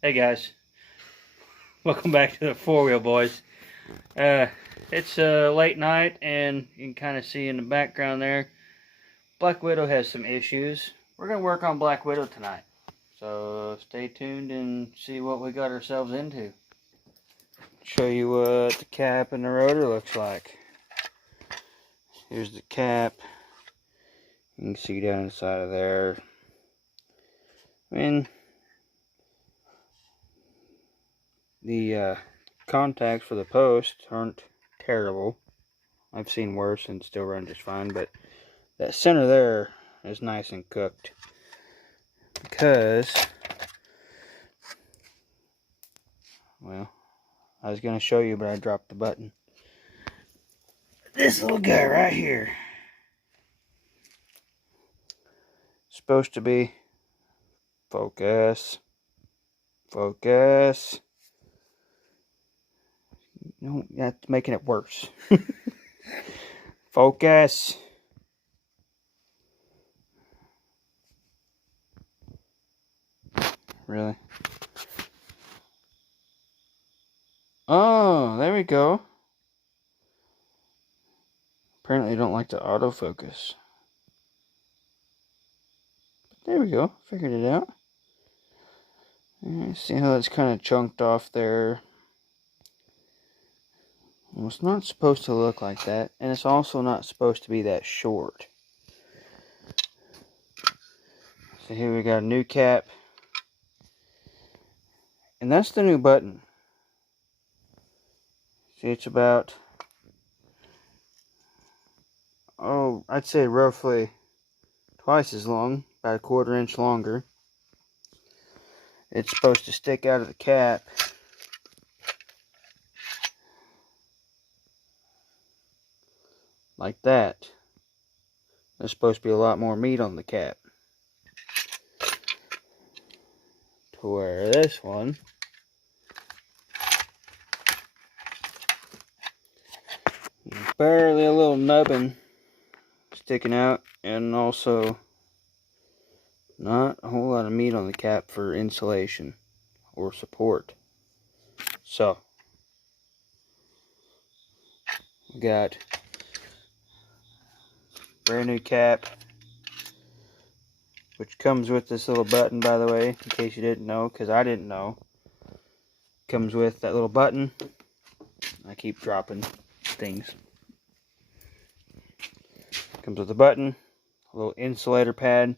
Hey guys, welcome back to the Four Wheel Boys. It's late night, and you can kind of see in the background there, Black Widow has some issues. We're going to work on Black Widow tonight. So stay tuned and see what we got ourselves into. Show you what the cap and the rotor looks like. Here's the cap. You can see down inside of there. The contacts for the post aren't terrible. I've seen worse and still run just fine, but that center there is nice and cooked because, well, I was going to show you, but I dropped the button. This little guy right here is supposed to be focus. No, that's making it worse. Focus. Really? Oh, there we go. Apparently, don't like to autofocus. There we go. Figured it out. See how that's kind of chunked off there. Well, it's not supposed to look like that, and it's also not supposed to be that short. So here we got a new cap, and that's the new button. See, it's about, I'd say roughly twice as long, about a 1/4 inch longer. It's supposed to stick out of the cap like that. There's supposed to be a lot more meat on the cap. To where this one barely a little nubbin sticking out, and also not a whole lot of meat on the cap for insulation or support. So we got brand new cap, which comes with this little button, by the way, in case you didn't know, because I didn't know. Comes with that little button. I keep dropping things. Comes with a button, a little insulator pad,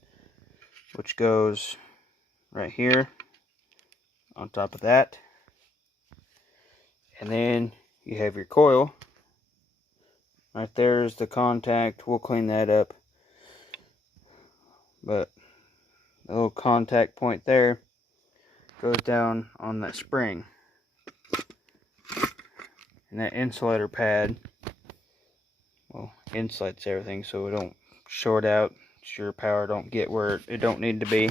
which goes right here on top of that. And then you have your coil. Right there is the contact. We'll clean that up. But the little contact point there goes down on that spring. And that insulator pad, well, insulates everything so it don't short out, your power don't get where it don't need to be.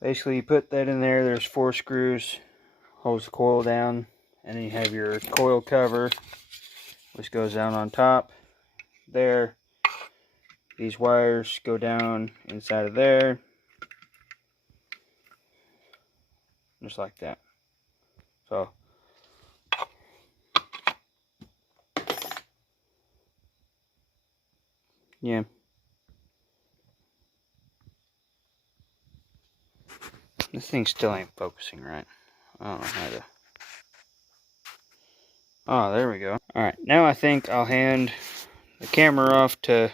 Basically, you put that in there. There's 4 screws, holds the coil down, and then you have your coil cover, which goes down on top there. These wires go down inside of there, just like that. So yeah, this thing still ain't focusing right. I don't know how to. Oh, there we go. Alright, now I think I'll hand the camera off to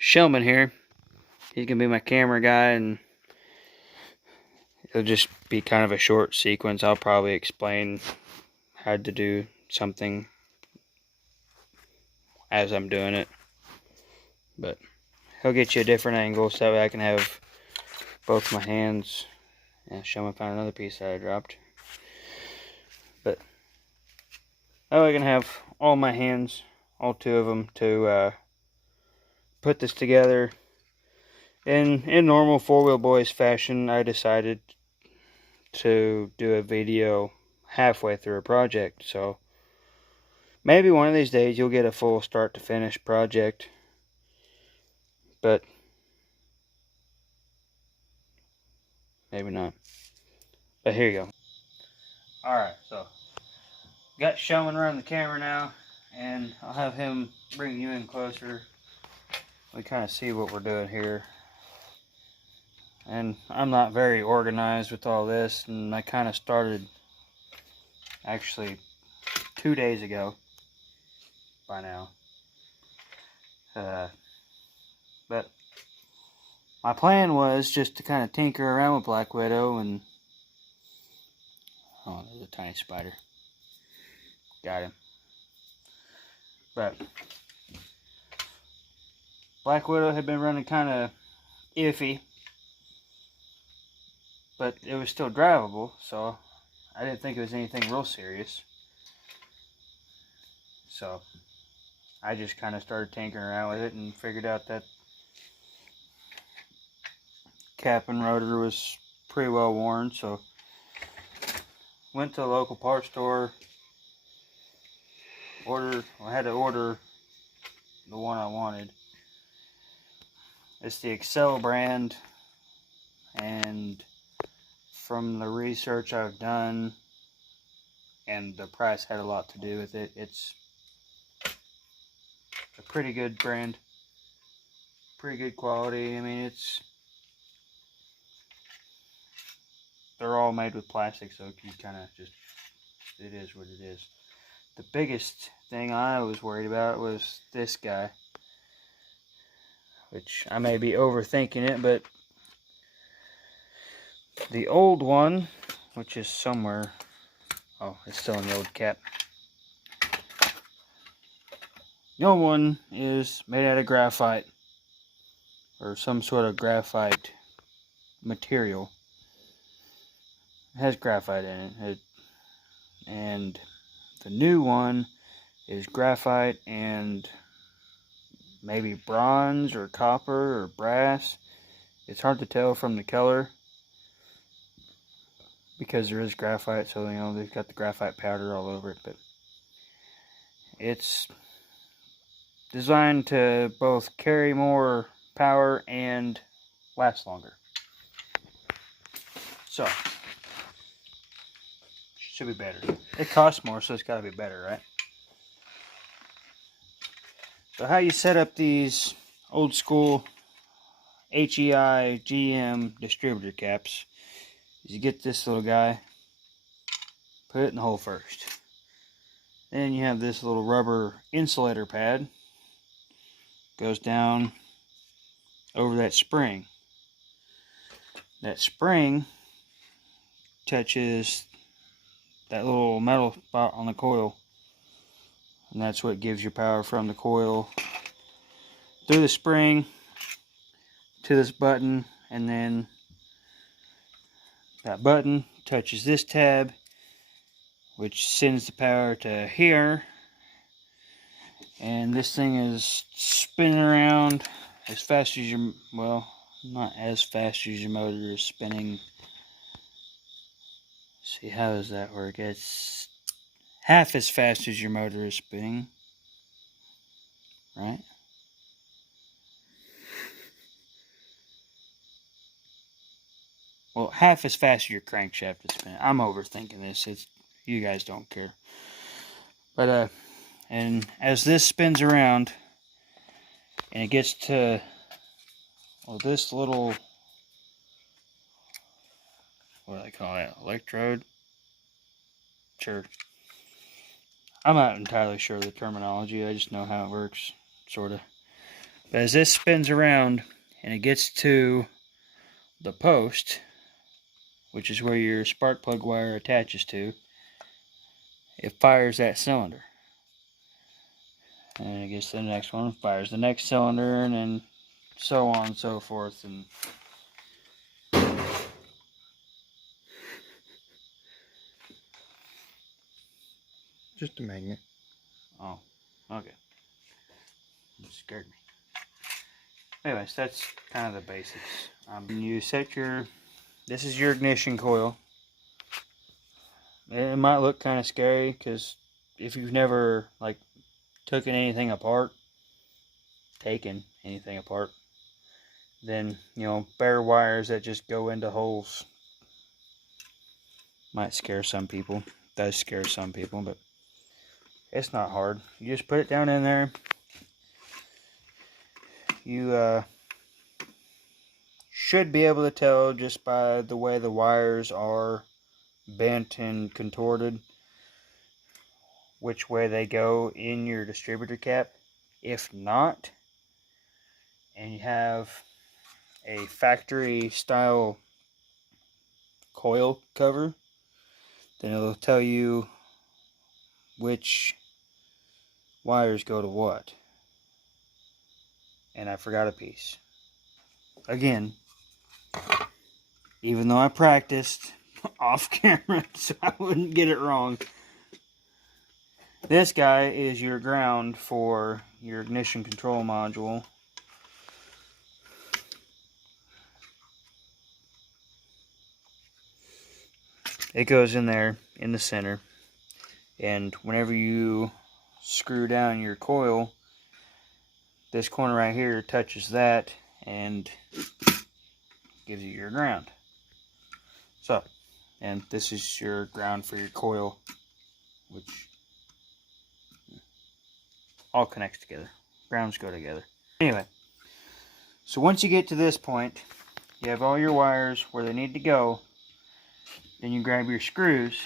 Shellman here. He's gonna be my camera guy, and it'll just be kind of a short sequence. I'll probably explain how to do something as I'm doing it, but he'll get you a different angle so that I can have both my hands. And Shellman found another piece that I dropped, but now I can have all my hands, all 2 of them, to put this together. In normal Four Wheel Boys fashion, I decided to do a video halfway through a project, so maybe one of these days you'll get a full start to finish project. But maybe not. But here you go. Alright, so got Showman running the camera now, and I'll have him bring you in closer. We kind of see what we're doing here. And I'm not very organized with all this, and I kind of started actually 2 days ago by now. But my plan was just to kind of tinker around with Black Widow, and oh, there's a tiny spider. Got him. But Black Widow had been running kind of iffy, but it was still drivable, so I didn't think it was anything real serious. So I just kind of started tinkering around with it and figured out that cap and rotor was pretty well worn, so went to a local parts store. I had to order the one I wanted. It's the Excel brand, and from the research I've done, and the price had a lot to do with it, it's a pretty good brand, pretty good quality. I mean, they're all made with plastic, so you kind of just, it is what it is. The biggest thing I was worried about was this guy, which I may be overthinking it, but the old one, which is somewhere, oh, it's still in the old cap. The old one is made out of graphite, or some sort of graphite material. It has graphite in it. And the new one is graphite and maybe bronze or copper or brass. It's hard to tell from the color because there is graphite, so you know they've got the graphite powder all over it, but it's designed to both carry more power and last longer. So should be better. It costs more, so it's got to be better, right? So how you set up these old school HEI GM distributor caps is you get this little guy, put it in the hole first. Then you have this little rubber insulator pad, goes down over that spring. That spring touches that little metal spot on the coil, and that's what gives you power from the coil through the spring to this button, and then that button touches this tab, which sends the power to here, and this thing is spinning around as fast as your, well, not as fast as your motor is spinning. See, how does that work? It's half as fast as your motor is spinning, right? Well, half as fast as your crankshaft is spinning. I'm overthinking this. You guys don't care. But and as this spins around and it gets to, well, this little, what do they call that? Electrode? Sure. I'm not entirely sure of the terminology. I just know how it works, sort of. But as this spins around and it gets to the post, which is where your spark plug wire attaches to, it fires that cylinder. And it gets to the next one, fires the next cylinder, and then so on and so forth. And just a magnet. Oh, okay. It scared me. Anyways, that's kind of the basics. You set this is your ignition coil. It might look kind of scary because if you've never taken anything apart, then bare wires that just go into holes Might scare some people. Does scare some people, but it's not hard. You just put it down in there. You should be able to tell just by the way the wires are bent and contorted which way they go in your distributor cap. If not, and you have a factory style coil cover, then it'll tell you which wires go to what. And I forgot a piece. Again, even though I practiced off camera so I wouldn't get it wrong, this guy is your ground for your ignition control module. It goes in there in the center, and whenever you screw down your coil, this corner right here touches that and gives you your ground. So, and this is your ground for your coil, which all connects together. Grounds go together. Anyway, so once you get to this point, you have all your wires where they need to go. Then you grab your screws.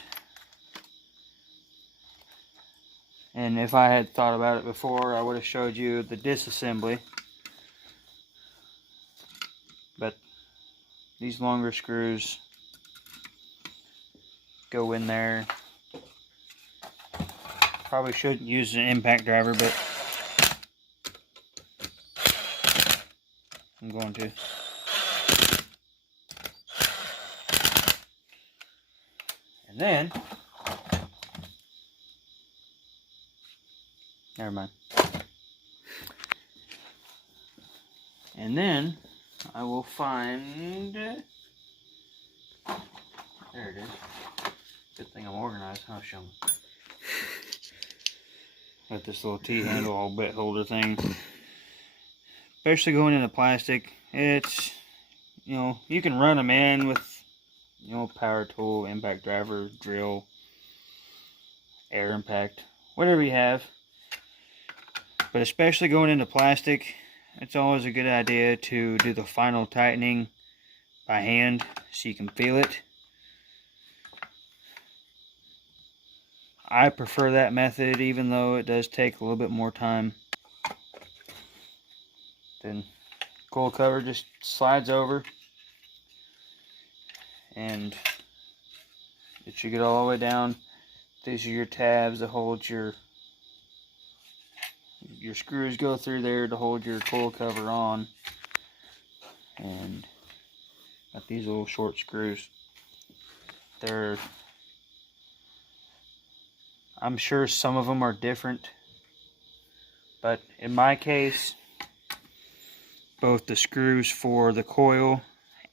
And if I had thought about it before, I would have showed you the disassembly. But these longer screws go in there. Probably shouldn't use an impact driver, but I'm going to. And then, never mind. And then I will find, there it is. Good thing I'm organized, huh, Sean? Got this little T-handle all bit holder thing. Especially going into plastic, it's, you know, you can run them in with, you know, power tool, impact driver, drill, air impact, whatever you have. But especially going into plastic, it's always a good idea to do the final tightening by hand so you can feel it. I prefer that method, even though it does take a little bit more time. Then coil cover just slides over, and it should get all the way down. These are your tabs that hold your screws go through there to hold your coil cover on. And got these little short screws. I'm sure some of them are different, but in my case, both the screws for the coil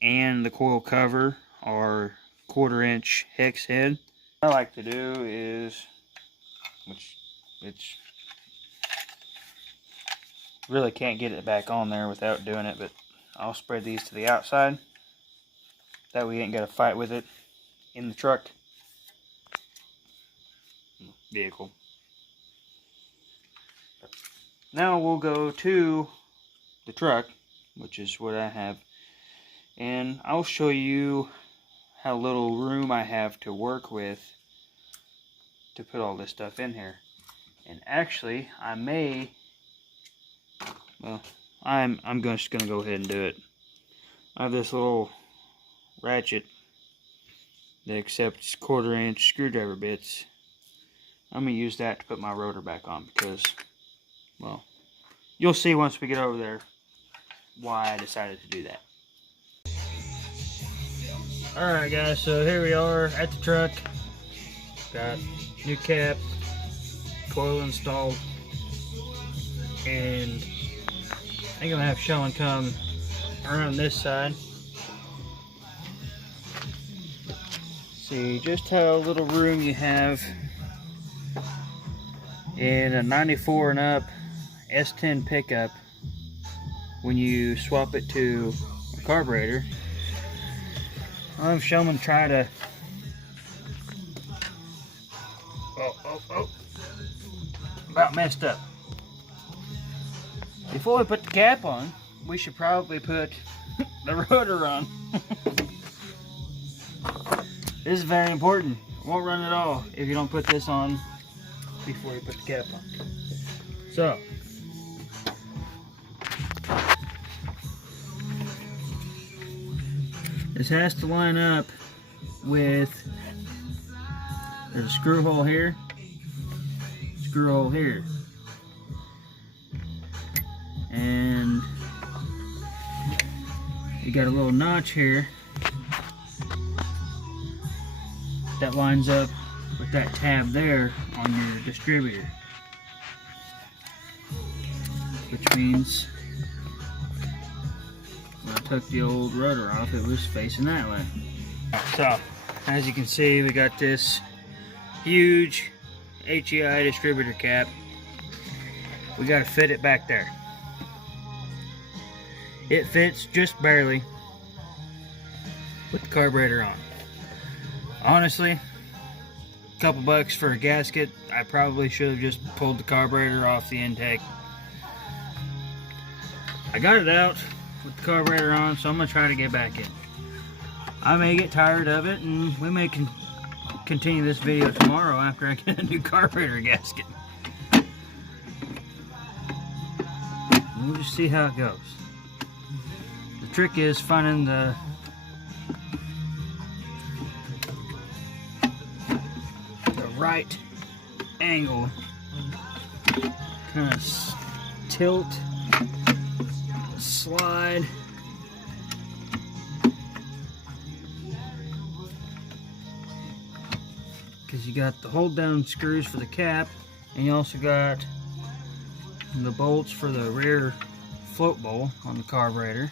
and the coil cover are 1/4 inch hex head. What I like to do is, which it's really can't get it back on there without doing it, but I'll spread these to the outside. That way you ain't got to fight with it in the truck. Vehicle. Now we'll go to the truck, which is what I have, and I'll show you how little room I have to work with to put all this stuff in here. And actually, I may, well, I'm just gonna go ahead and do it. I have this little ratchet that accepts 1/4 inch screwdriver bits. I'm going to use that to put my rotor back on because, well, you'll see once we get over there why I decided to do that. Alright guys, so here we are at the truck. Got new cap, coil installed, and I think I'm going to have Sean come around this side. See just how little room you have in a 94 and up S10 pickup when you swap it to a carburetor. I'll have Showman try to Oh. About messed up. Before we put the cap on, we should probably put the rotor on. This is very important. It won't run at all if you don't put this on before you put the cap on. So, this has to line up with, there's a screw hole here, screw hole here, and you got a little notch here that lines up with that tab there on your distributor, which means when I took the old rotor off, it was facing that way. So, as you can see, we got this huge HEI distributor cap. We got to fit it back there. It fits just barely with the carburetor on. Honestly, a couple bucks for a gasket. I probably should have just pulled the carburetor off the intake. I got it out with the carburetor on, so I'm going to try to get back in. I may get tired of it, and we may continue this video tomorrow after I get a new carburetor gasket. We'll just see how it goes. The trick is finding the right angle, kind of tilt, slide, because you got the hold down screws for the cap, and you also got the bolts for the rear float bowl on the carburetor.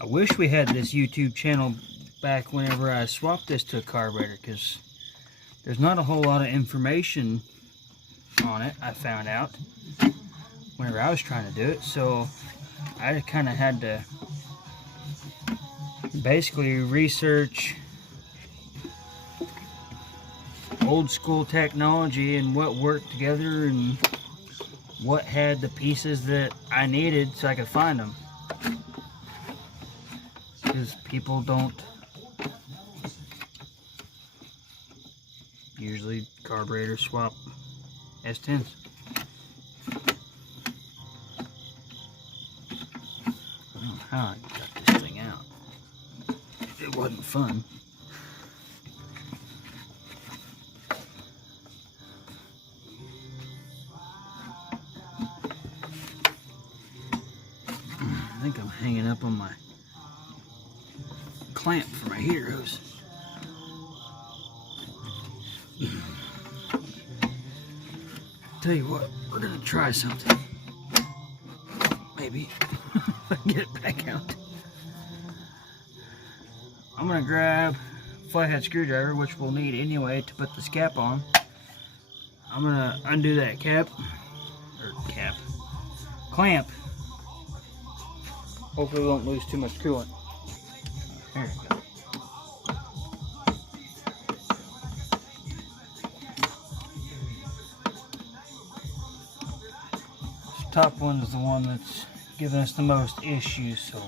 I wish we had this YouTube channel back whenever I swapped this to a carburetor, because there's not a whole lot of information on it, I found out whenever I was trying to do it. So I kind of had to basically research old school technology and what worked together and what had the pieces that I needed so I could find them. Because people don't usually carburetor swap S10s. I don't know how I got this thing out. It wasn't fun. I think I'm hanging up on my clamp for my heroes. Tell you what, we're gonna try something. Maybe if I can get it back out. I'm gonna grab a flathead screwdriver, which we'll need anyway to put this cap on. I'm gonna undo that clamp. Hopefully we won't lose too much coolant. There we go. This top one is the one that's giving us the most issues, so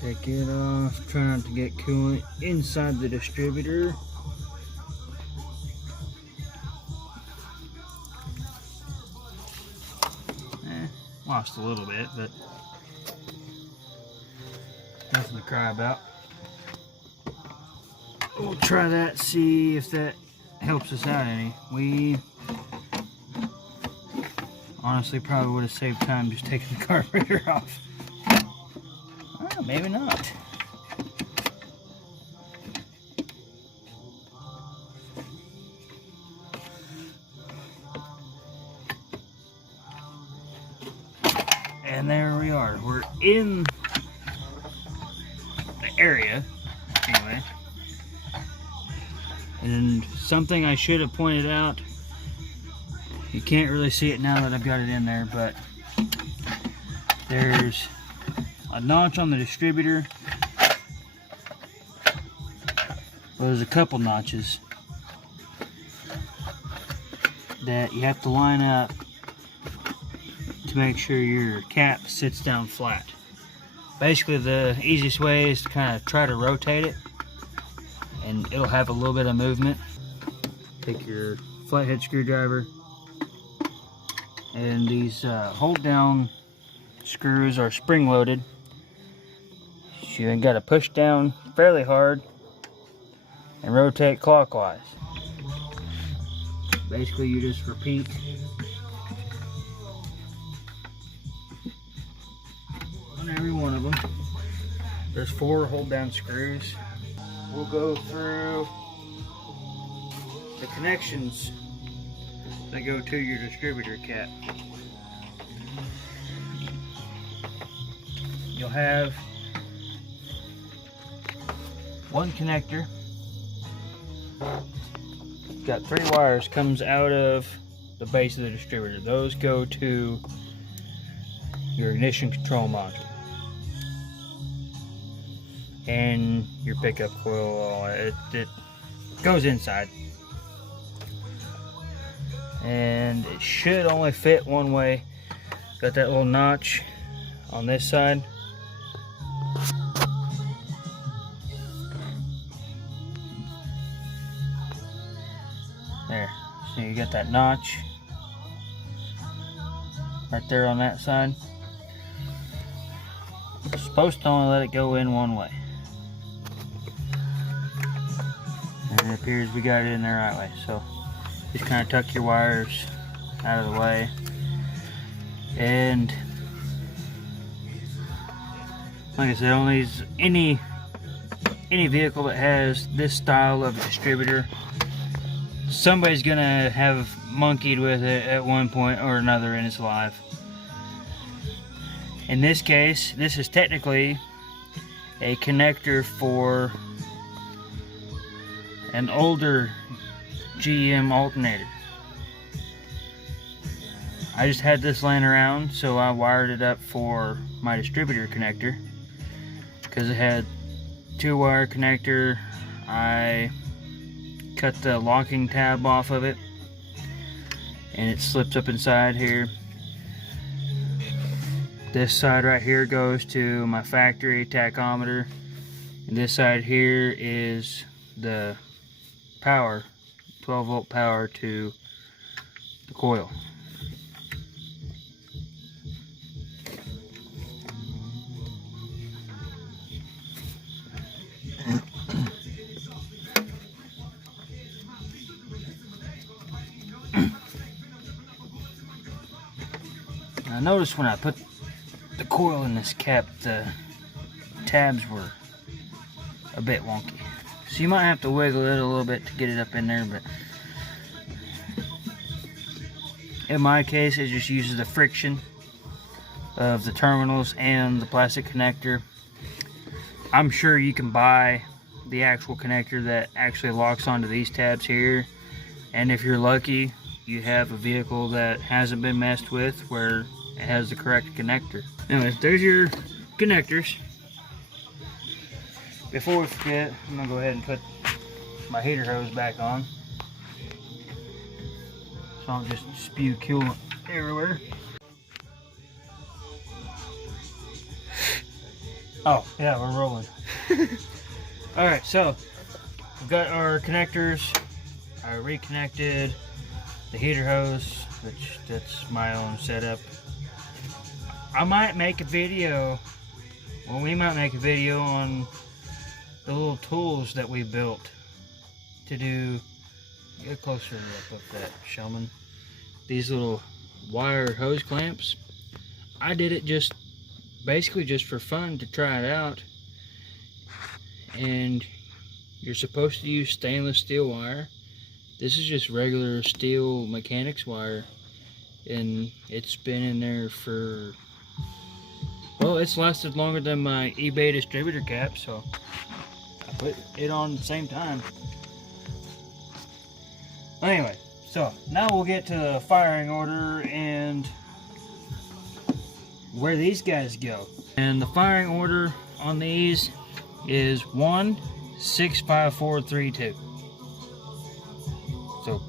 take it off, try not to get coolant inside the distributor. Lost a little bit, but nothing to cry about. We'll try that, see if that helps us out any. We honestly probably would have saved time just taking the carburetor off. Oh, maybe not. And there we are. We're in the area, anyway. And something I should have pointed out You can't really see it now that I've got it in there, but there's a notch on the distributor. Well, there's a couple notches that you have to line up to make sure your cap sits down flat. Basically, the easiest way is to kind of try to rotate it, and it'll have a little bit of movement. Take your flathead screwdriver, and these hold down screws are spring loaded. So you got to push down fairly hard and rotate clockwise. Basically, you just repeat on every one of them. There's 4 hold down screws. We'll go through the connections that go to your distributor cap. You'll have one connector. It's got 3 wires, comes out of the base of the distributor. Those go to your ignition control module and your pickup coil. It goes inside, and it should only fit one way. Got that little notch on this side. There, so you got that notch right there on that side. You're supposed to only let it go in one way. And it appears we got it in there right way. So just kind of tuck your wires out of the way. And like I said, on these, any vehicle that has this style of distributor, somebody's gonna have monkeyed with it at one point or another in its life. In this case, this is technically a connector for an older GM alternator. I just had this laying around, so I wired it up for my distributor connector because it had 2-wire connector. I cut the locking tab off of it, and it slips up inside here. This side right here goes to my factory tachometer, and this side here is the power, 12-volt power to the coil. I noticed when I put the coil in this cap, the tabs were a bit wonky. So you might have to wiggle it a little bit to get it up in there, but in my case it just uses the friction of the terminals and the plastic connector. I'm sure you can buy the actual connector that actually locks onto these tabs here, and if you're lucky, you have a vehicle that hasn't been messed with where it has the correct connector. Anyways, there's your connectors. Before we forget, I'm gonna go ahead and put my heater hose back on, so I don't just spew coolant everywhere. Oh yeah, we're rolling. Alright, so we've got our connectors. I reconnected the heater hose, which that's my own setup. I might make a video, well, we might make a video on the little tools that we built to do. Get a closer look at that, Showman. These little wire hose clamps. I did it just basically just for fun, to try it out. And you're supposed to use stainless steel wire. This is just regular steel mechanics wire, and it's been in there for, well, it's lasted longer than my eBay distributor cap, so I put it on at the same time. Anyway, So now we'll get to the firing order and where these guys go. And the firing order on these is 1, 6, 5, 4, 3, 2. So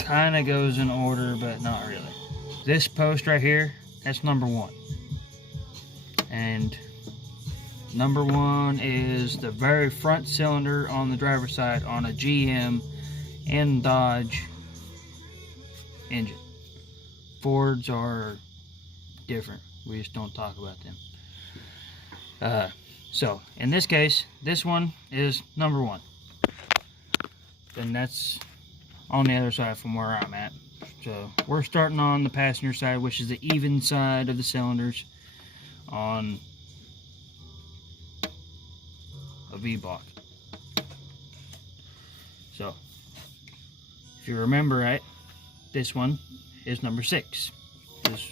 kind of goes in order, but not really. This post right here, that's number 1. And number 1 is the very front cylinder on the driver's side on a GM and Dodge engine. Fords are different. We just don't talk about them. So in this case, this one is number 1. Then that's on the other side from where I'm at. So we're starting on the passenger side, which is the even side of the cylinders on a V-block. So if you remember right, this one is number 6, because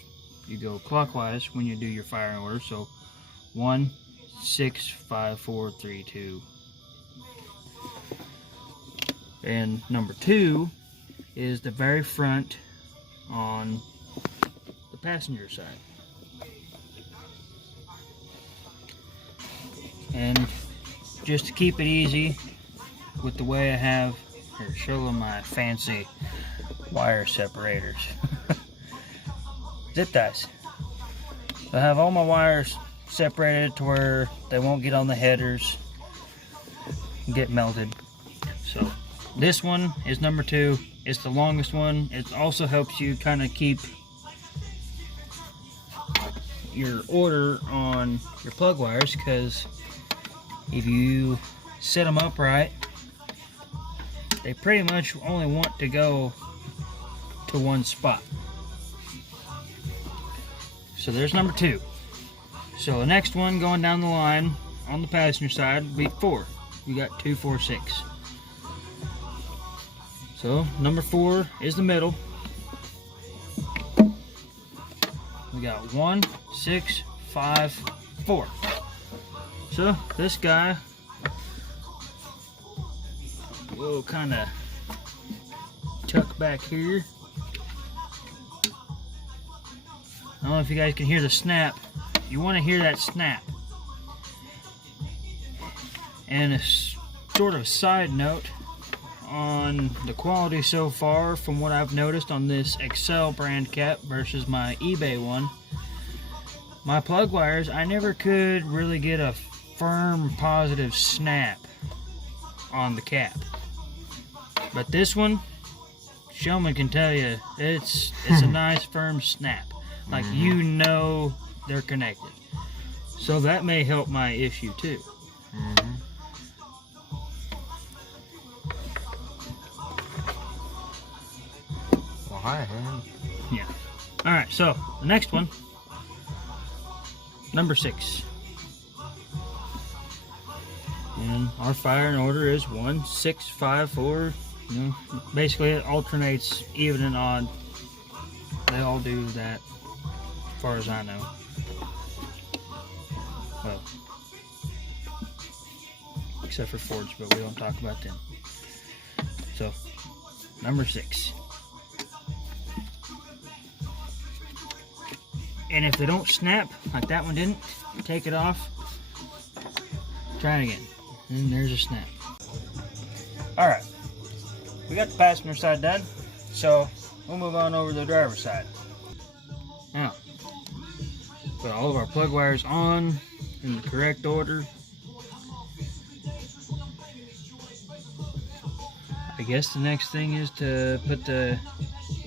you go clockwise when you do your firing order. So 1, 6, 5, 4, 3, 2. And number 2 is the very front on the passenger side. And just to keep it easy with the way I have, here, show them my fancy wire separators. Zip ties. I have all my wires separated to where they won't get on the headers and get melted. So this one is number 2. It's the longest one. It also helps you kind of keep your order on your plug wires, because if you set them up right, they pretty much only want to go to one spot. So there's number 2. So the next one going down the line on the passenger side would be 4. We got 2, 4, 6. So number 4 is the middle. We got 1, 6, 5, 4. So this guy will kind of tuck back here. I don't know if you guys can hear the snap. You want to hear that snap. And a sort of side note on the quality so far from what I've noticed on this Excel brand cap versus my eBay one, my plug wires, I never could really get a firm positive snap on the cap. But this one, Showman can tell you, it's a nice firm snap. Like, you know they're connected. So that may help my issue too. Well, hi, man. Yeah. Alright, so the next one, number 6. And our firing order is 1, 6, 5, 4. You know, basically it alternates even and odd. They all do that, as far as I know. Well, except for Fords, but we don't talk about them. So, number 6. And if they don't snap, like that one didn't, take it off, try it again, and there's a snap. Alright, we got the passenger side done, so we'll move on over to the driver's side. Now, put all of our plug wires on in the correct order. I guess the next thing is to put the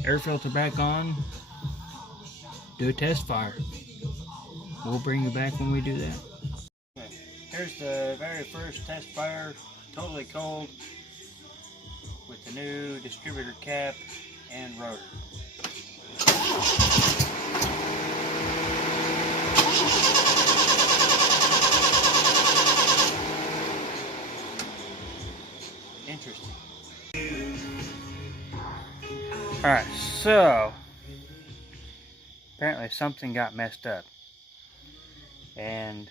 air filter back on, do a test fire. We'll bring you back when we do that. Okay, here's the very first test fire, totally cold, with the new distributor cap and rotor. Interesting. Alright, so apparently something got messed up, and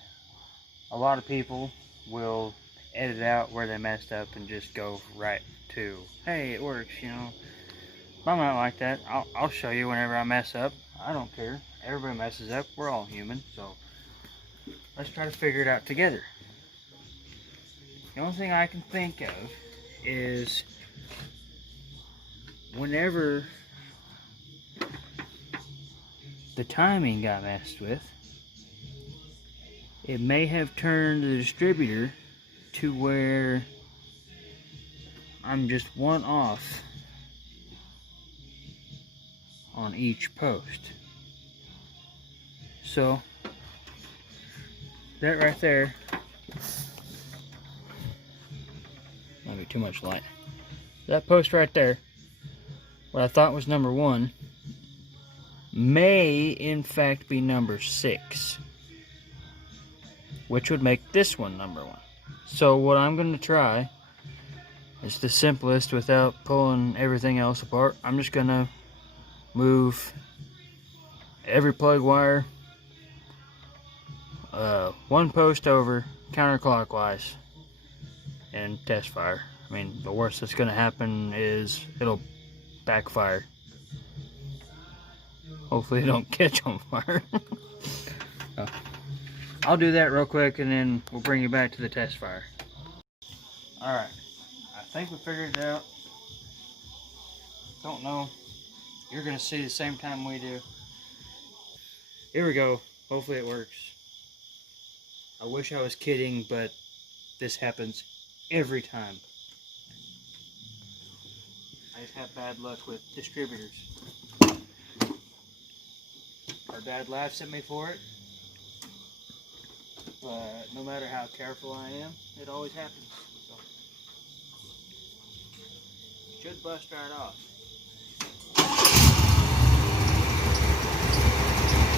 a lot of people will edit out where they messed up and just go right to, hey, it works, you know. If I'm not like that, I'll show you whenever I mess up. I don't care. Everybody messes up. We're all human, so let's try to figure it out together. The only thing I can think of is whenever the timing got messed with, it may have turned the distributor to where I'm just one off on each post. So that right there, might be too much light. That post right there, what I thought was number 1, may in fact be number 6, which would make this one number 1. So what I'm going to try is the simplest without pulling everything else apart. I'm just going to move every plug wire one post over counterclockwise and test fire. I mean, the worst that's going to happen is it'll backfire. Hopefully it don't catch on fire. I'll do that real quick and then we'll bring you back to the test fire. Alright, I think we figured it out. Don't know. You're going to see the same time we do. Here we go. Hopefully it works. I wish I was kidding, but this happens every time. I just have bad luck with distributors. Our dad laughs at me for it, but no matter how careful I am, it always happens. So, should bust right off.